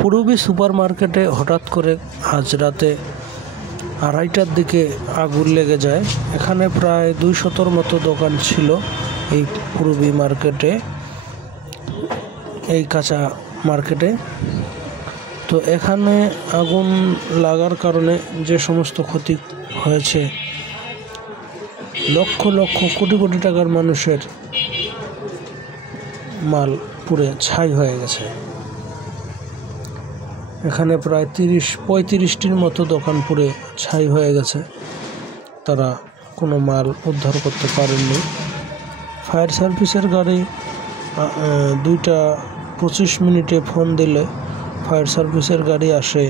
Purabi super মার্কেটে হঠাৎ করে আজ রাতে 2:30টার দিকে আগুন লেগে যায়। এখানে প্রায় 200-র মতো দোকান ছিল এই পূরবী মার্কেটে, এই কাঁচা মার্কেটে। তো এখানে আগুন লাগার কারণে যে সমস্ত ক্ষতি হয়েছে, লক্ষ লক্ষ কোটি কোটি টাকার মানুষের মাল পুড়ে ছাই হয়ে গেছে। এখানে প্রায় 30-35টির মতো দোকান পুড়ে ছাই হয়ে গেছে। তারা কোনো মাল উদ্ধার করতে পারেননি। ফায়ার সার্ভিসের গাড়ি 2:25 ফোন দিলে ফায়ার সার্ভিসের গাড়ি আসে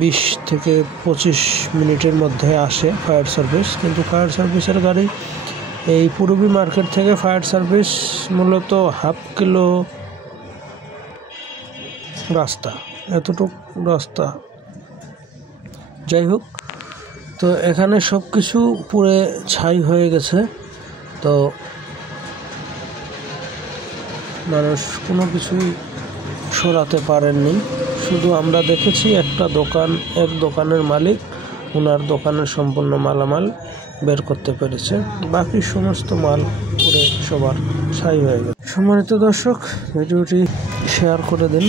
20 থেকে 25 মিনিটের মধ্যে আসে ফায়ার সার্ভিস। কিন্তু ফায়ার সার্ভিসের গাড়ি এই পূরবী মার্কেট থেকে ফায়ার সার্ভিস মূলত হাফ কিলো রাস্তা, এতটুকু রাস্তা। যাই হোক, তো এখানে সব কিছু পুড়ে ছাই হয়ে গেছে। তো মানুষ কোনো কিছুই সরাতে পারেননি। শুধু আমরা দেখেছি এক দোকানের মালিক ওনার দোকানের সম্পূর্ণ মালামাল বের করতে পেরেছে, বাকি সমস্ত মাল পুড়ে সবার ছাই হয়ে গেছে। সম্মানিত দর্শক, ভিডিওটি শেয়ার করে দিন।